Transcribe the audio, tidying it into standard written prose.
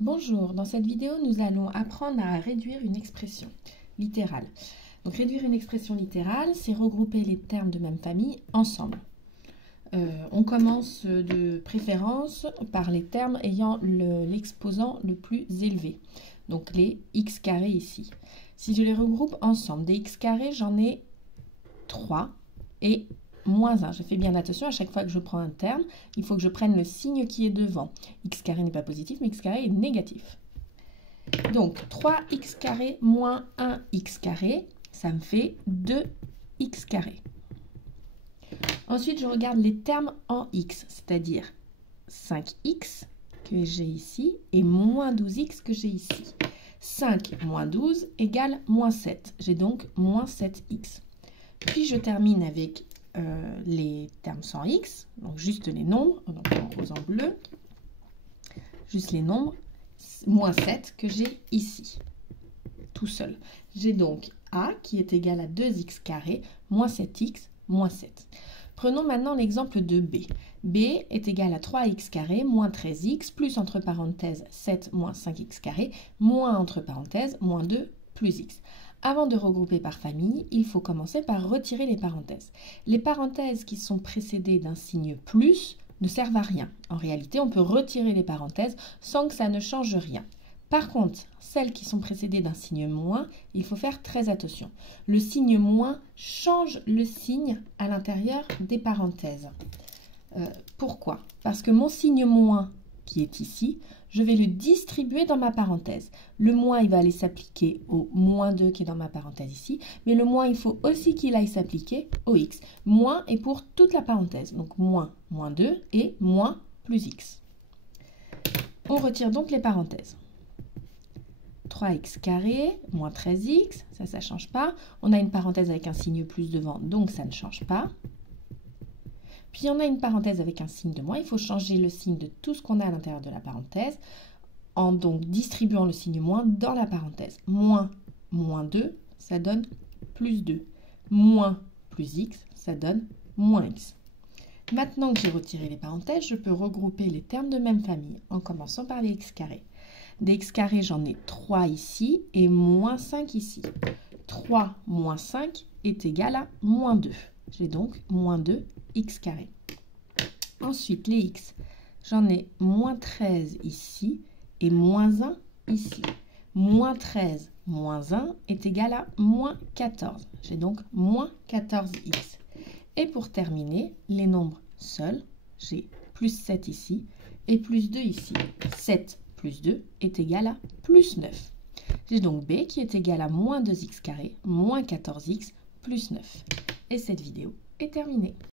Bonjour, dans cette vidéo, nous allons apprendre à réduire une expression littérale. Donc réduire une expression littérale, c'est regrouper les termes de même famille ensemble. On commence de préférence par les termes ayant l'exposant le plus élevé, donc les x carrés ici. Si je les regroupe ensemble, des x carrés, j'en ai 3 et moins 1. Je fais bien attention, à chaque fois que je prends un terme, il faut que je prenne le signe qui est devant. X carré n'est pas positif, mais x carré est négatif. Donc 3x carré moins 1x carré, ça me fait 2x carré. Ensuite, je regarde les termes en x, c'est-à-dire 5x que j'ai ici et moins 12x que j'ai ici. 5 moins 12 égale moins 7. J'ai donc moins 7x. Puis je termine avec les termes sans x, donc juste les nombres, donc en rose en bleu, juste les nombres, moins 7 que j'ai ici, tout seul. J'ai donc a qui est égal à 2x carré, moins 7x, moins 7. Prenons maintenant l'exemple de b. b est égal à 3x carré, moins 13x, plus entre parenthèses 7 moins 5x carré, moins entre parenthèses, moins 2 plus x. Avant de regrouper par famille, il faut commencer par retirer les parenthèses. Les parenthèses qui sont précédées d'un signe plus ne servent à rien. En réalité, on peut retirer les parenthèses sans que ça ne change rien. Par contre, celles qui sont précédées d'un signe moins, il faut faire très attention. Le signe moins change le signe à l'intérieur des parenthèses. Pourquoi? Parce que mon signe moins qui est ici, je vais le distribuer dans ma parenthèse. Le moins, il va aller s'appliquer au moins 2 qui est dans ma parenthèse ici, mais le moins, il faut aussi qu'il aille s'appliquer au x. Moins est pour toute la parenthèse, donc moins, moins 2 et moins plus x. On retire donc les parenthèses. 3x carré, moins 13x, ça ne change pas. On a une parenthèse avec un signe plus devant, donc ça ne change pas. Puis on a une parenthèse avec un signe de moins. Il faut changer le signe de tout ce qu'on a à l'intérieur de la parenthèse en donc distribuant le signe moins dans la parenthèse. Moins, moins 2, ça donne plus 2. Moins plus x, ça donne moins x. Maintenant que j'ai retiré les parenthèses, je peux regrouper les termes de même famille en commençant par les x carrés. Des x carrés, j'en ai 3 ici et moins 5 ici. 3 moins 5 est égal à moins 2. J'ai donc moins 2 x carré. Ensuite, les x, j'en ai moins 13 ici et moins 1 ici. Moins 13 moins 1 est égal à moins 14. J'ai donc moins 14x. Et pour terminer, les nombres seuls, j'ai plus 7 ici et plus 2 ici. 7 plus 2 est égal à plus 9. J'ai donc b qui est égal à moins 2x carré, moins 14x, plus 9. Et cette vidéo est terminée.